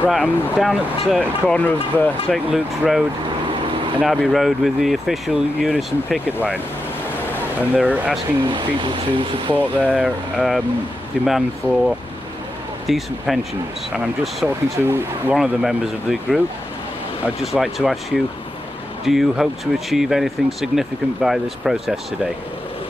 Right, I'm down at the corner of St Luke's Road and Abbey Road with the official Unison picket line, and they're asking people to support their demand for decent pensions. And I'm just talking to one of the members of the group. I'd just like to ask you, do you hope to achieve anything significant by this protest today?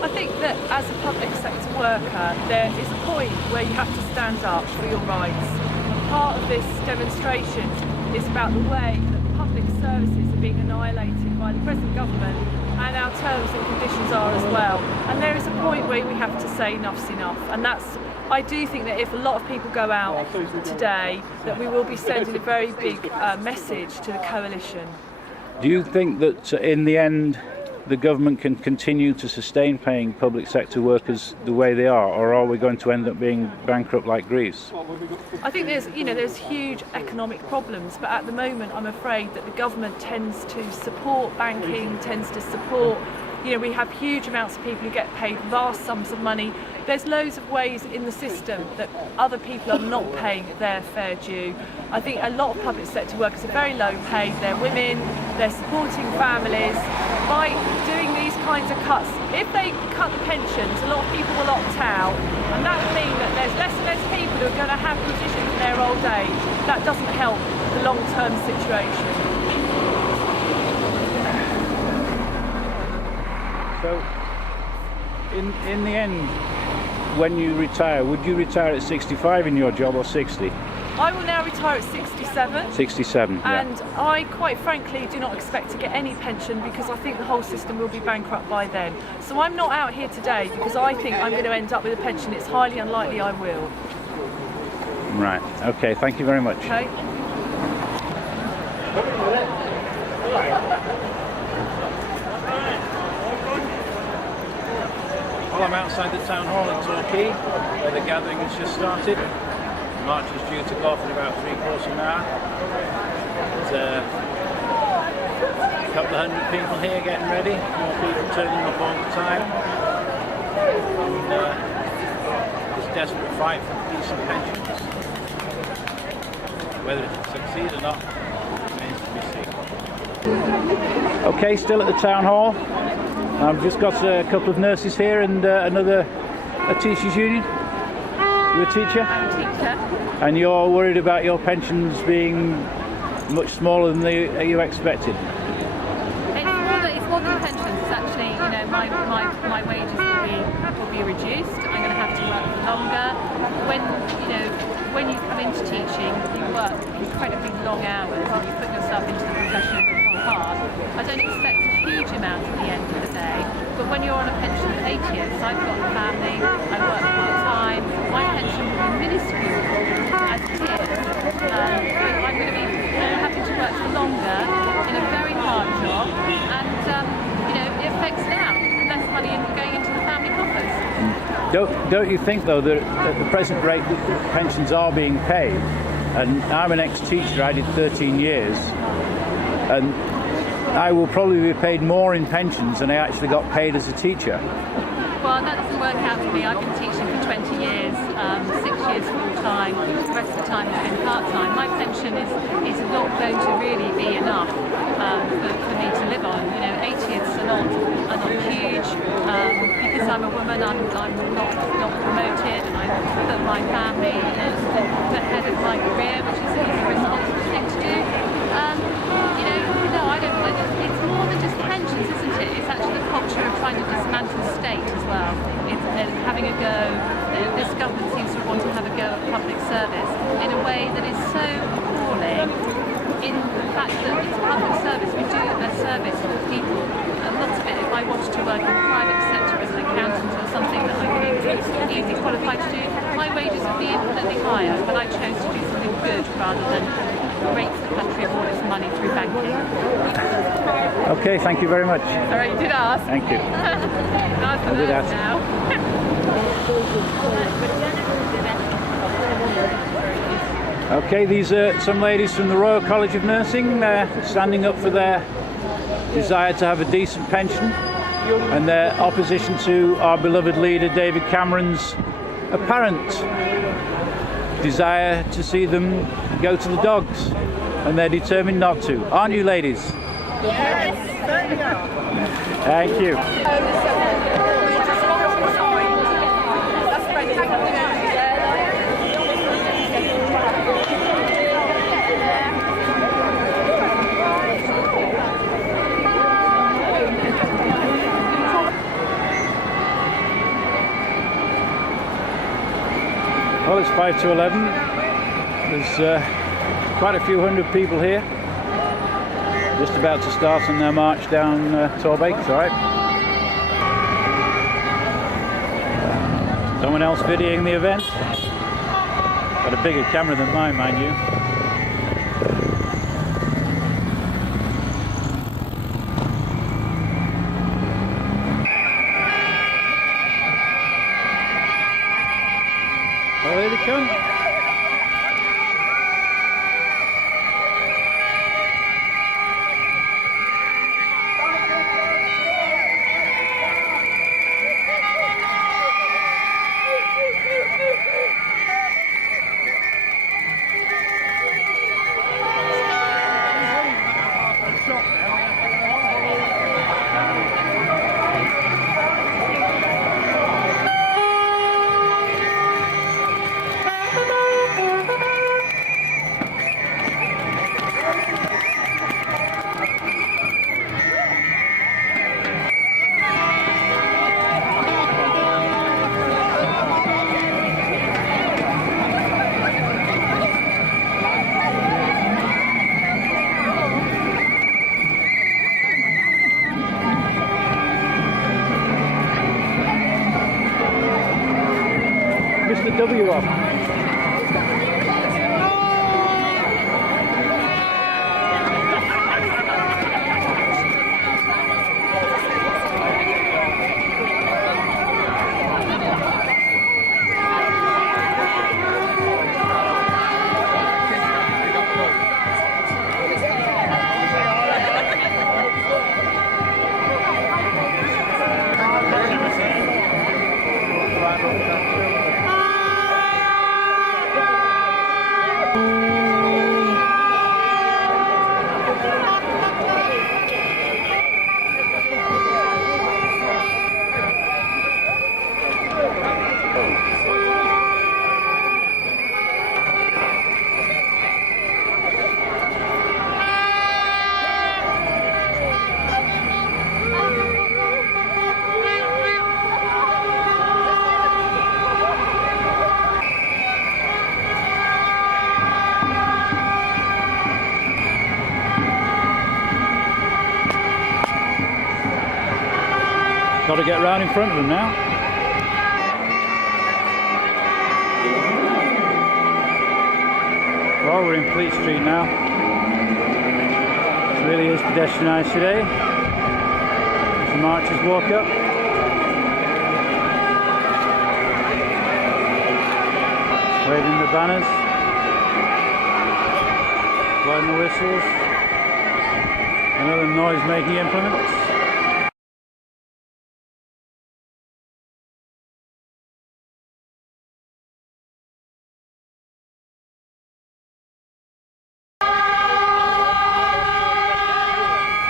I think that as a public sector worker, there is a point where you have to stand up for your rights. Part of this demonstration is about the way that public services are being annihilated by the present government, and our terms and conditions are as well. And there is a point where we have to say enough's enough, and I do think that if a lot of people go out today, that we will be sending a very big message to the coalition. Do you think that in the end the government can continue to sustain paying public sector workers the way they are, or are we going to end up being bankrupt like Greece? I think there's huge economic problems, but at the moment I'm afraid that the government tends to support banking, tends to support, we have huge amounts of people who get paid vast sums of money. There's loads of ways in the system that other people are not paying their fair due. I think a lot of public sector workers are very low paid, they're women, they're supporting families. By doing these kinds of cuts, if they cut the pensions, a lot of people will opt out, and that will mean that there's less and less people who are going to have positions in their old age. That doesn't help the long-term situation. So, in the end, when you retire, would you retire at 65 in your job or 60? I will now retire at 67. 67, yeah. And I, quite frankly, do not expect to get any pension because I think the whole system will be bankrupt by then. So I'm not out here today because I think I'm going to end up with a pension. It's highly unlikely I will. Right, okay, thank you very much. Okay. Well, I'm outside the town hall in Torquay, where the gathering has just started. The march is due to go off in about 3/4 of an hour. There's a couple of hundred people here getting ready, more people turning up all the time. And this desperate fight for decent pensions. Whether it will succeed or not remains to be seen. Okay, still at the town hall. I've just got a couple of nurses here and a teachers' union. You're a teacher? I'm a teacher. And you're worried about your pensions being much smaller than you expected? It's more than the pensions. It's actually, my wages will be reduced. I'm going to have to work longer. When you come into teaching, you work incredibly long hours and you put yourself into the profession hard. I don't expect a huge amount at the end of the day, but when you're on a pension of 80th, I've got a family, I work part-time, my pension will be minuscule as it is, but I'm going to be having to work for longer in a very hard job, and it affects now, less money going into the family coffers. Don't you think, though, that at the present rate that pensions are being paid, and I'm an ex-teacher, I did 13 years, and I will probably be paid more in pensions than I actually got paid as a teacher. Well, that doesn't work out for me. I've been teaching for 20 years, 6 years full-time, the rest of the time has been part-time. My pension is not going to really be enough for me to live on. 80ths are not huge. Because I'm a woman, I'm not promoted, and I put my family ahead of my career, which is a responsible thing to do. It's more than just pensions, isn't it? It's actually the culture of trying to dismantle the state as well. It's having a go. This government seems to want to have a go at public service in a way that is so appalling. In the fact that it's public service, we do a service for people. A lot of it, if I wanted to work in the private sector as an accountant or something that I could easily qualified to do, my wages would be infinitely higher, but I chose to do something good rather than rape the country of all its money through banking. Okay, thank you very much. All right, you did ask. Thank you. Nice I did ask. now. Okay, these are some ladies from the Royal College of Nursing. They're standing up for their desire to have a decent pension and their opposition to our beloved leader David Cameron's apparent desire to see them go to the dogs, and they're determined not to. Aren't you, ladies? Yes. Thank you. Well, it's 5 to 11. There's quite a few hundred people here, just about to start on their march down Torquay. It's all right. Someone else videoing the event. Got a bigger camera than mine, mind you. Oh, here they come. Mr. W off. Got to get round in front of them now. Well, we're in Fleet Street now. It really is pedestrianised today. As the marchers walk up. Waving the banners. Blowing the whistles. And other noise-making implements.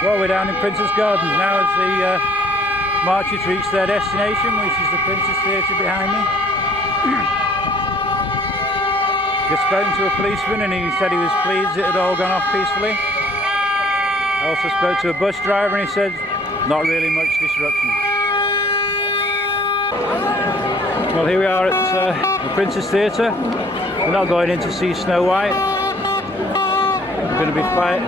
Well, we're down in Princess Gardens now as the marchers reach their destination, which is the Princess Theatre behind me. Just spoken to a policeman and he said he was pleased it had all gone off peacefully. I also spoke to a bus driver and he said not really much disruption. Well, here we are at the Princess Theatre. We're not going in to see Snow White. We're going to be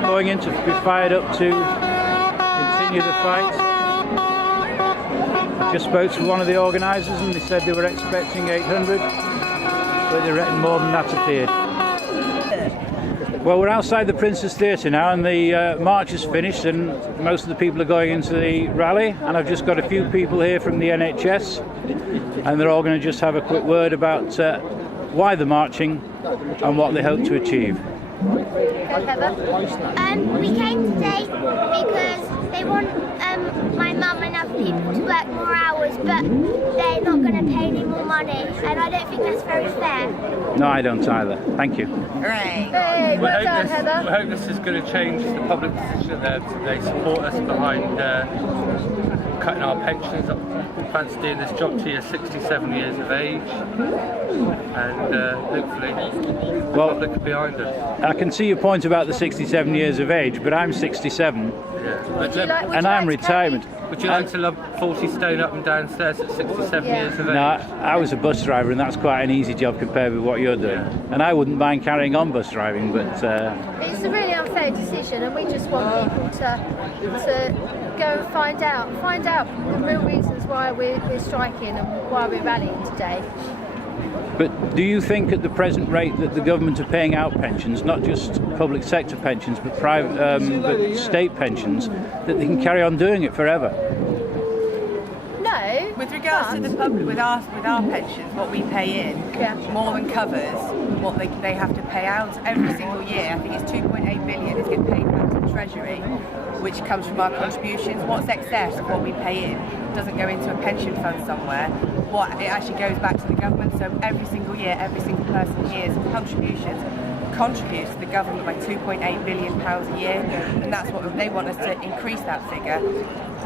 going in to be fired up to continue the fight. I just spoke to one of the organisers and they said they were expecting 800, but they reckon more than that appeared. Well, we're outside the Princess Theatre now and the march is finished and most of the people are going into the rally, and I've just got a few people here from the NHS and they're all going to just have a quick word about why they're marching and what they hope to achieve. We came today because they want my mum and other people to work more hours, but they're not going to pay any more money, and I don't think that's very fair. No, I don't either. Thank you. Hooray! Hey, well done, Heather. We hope this is going to change the public position there. They support us behind cutting our pensions. We plan to do this job till you're 67 years of age, and hopefully the public are behind us. I can see your point about the 67 years of age, but I'm 67 Yeah. and I'm retired. Would you like to love 40 stone up and downstairs at 67 years of age? No, I was a bus driver, and that's quite an easy job compared with what you're doing. And I wouldn't mind carrying on bus driving, but It's a really unfair decision, and we just want people to go and find out the real reasons why we're striking and why we're rallying today. But do you think at the present rate that the government are paying out pensions, not just public sector pensions, but private, but state pensions, that they can carry on doing it forever? No. With regards to the public, with our pensions, what we pay in more than covers what they have to pay out every single year. I think it's 2.8 billion is getting paid back to the Treasury, which comes from our contributions. What's excess of what we pay in doesn't go into a pension fund somewhere. What it actually goes back to the government. So every single year, every single person here's contributions contributes to the government by £2.8 billion a year, and that's what they want us to increase that figure,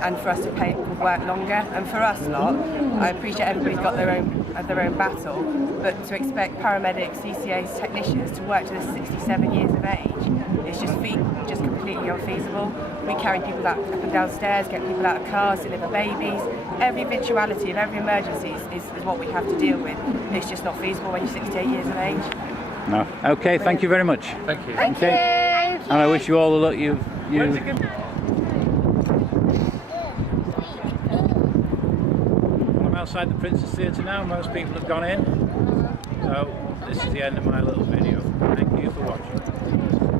and for us to pay work longer. And for us lot, I appreciate everybody's got their own battle, but to expect paramedics, CCAs, technicians to work to the 67 years of age is just completely unfeasible. We carry people up and downstairs, get people out of cars, deliver babies. Every eventuality of every emergency is what we have to deal with. It's just not feasible when you're 68 years of age. No. Okay, thank you very much. Thank you. Thank you. And I wish you all the luck you. I'm outside the Princess Theatre now. Most people have gone in. So this is the end of my little video. Thank you for watching.